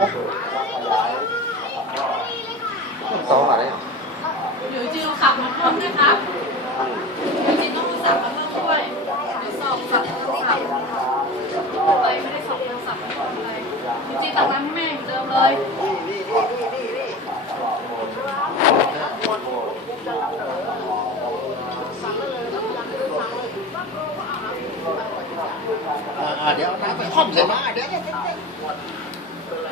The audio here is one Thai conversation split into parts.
สองอะไรเดี๋ยวจริงเราสับมาเพิ่มด้วยครับเดี๋ยวจริงต้องมีสับมาเพิ่มด้วยเดี๋ยวสอบสับต้องสับไปไม่ได้สอบต้องสับไม่หมดเลยจริงๆตักน้ำให้แม่เหมือนเดิมเลยอ่าเดี๋ยวน้ำไปค่อมใส่มาเดี๋ยว เดี๋ยว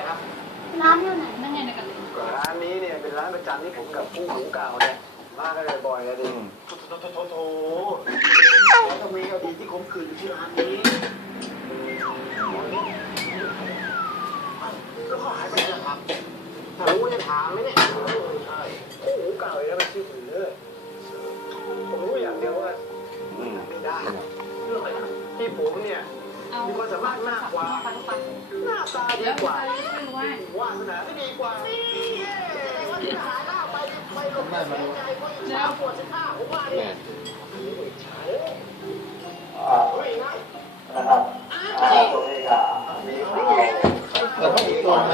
น้ำอยู่ไหนนั่นไงในกระติกร้านนี้เนี่ยเป็นร้านประจำที่ผมกับผู้หูเก่าเนี่ยมากันบ่อยๆเลยดิโถโถโถโถโถแล้วก็มีอดีตที่ขมขื่นอยู่ที่ร้านนี้แล้วเขาหายไปไหนล่ะครับถ้ารู้จะถามไหมเนี่ยใช่ผู้หูเก่าอีกแล้วมันชื่อหือเลยผมรู้อย่างเดียวว่าไม่ได้ที่ผมเนี่ย เอามีความสามารถมากกว่าปัดปัดหน้าตาดีเดี๋ยวกว่าไปไม่รู้ว่า วาสนาไม่ดีกว่านี่วันที่หายหน้าไปไปลงไปไงเพราะอยู่เช้าปวดสิบห้าผมว่าเนี่ยเฮ้ยนะเราต้องตัวไหม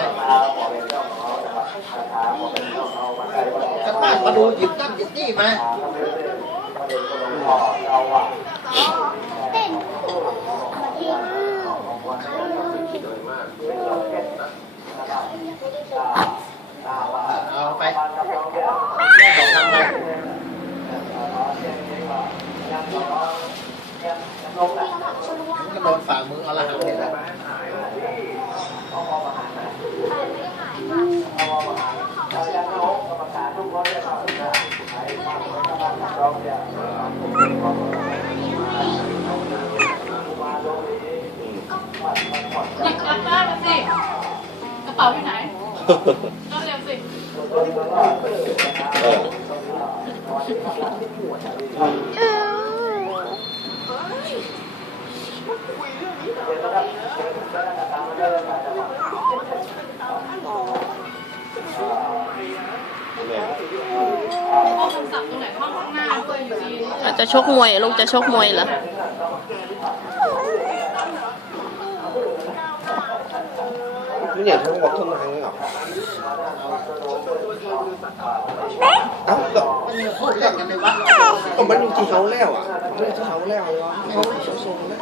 กระป้ามาดูหยิบตั้งหยิบนี่มา เอาไปแม่บอกทำไมก็โดนฝ่ามือเอาละหังเนี่ยนะ ป๋าอยู่ไหนก็เร็วสิห้องคำศัพท์ตรงไหนห้องข้างหน้าด้วยอยู่ดีอาจจะชกมวยลูกจะชกมวยเหรอ นี่เนี่ยทั้งบอกทั้งมังเหรอเอ้าก็มันพูดเล่นกันในวัดก็มันอยู่ที่เขาแล้วอะมันอยู่ที่เขาแล้วเขาเขาทรงแล้ว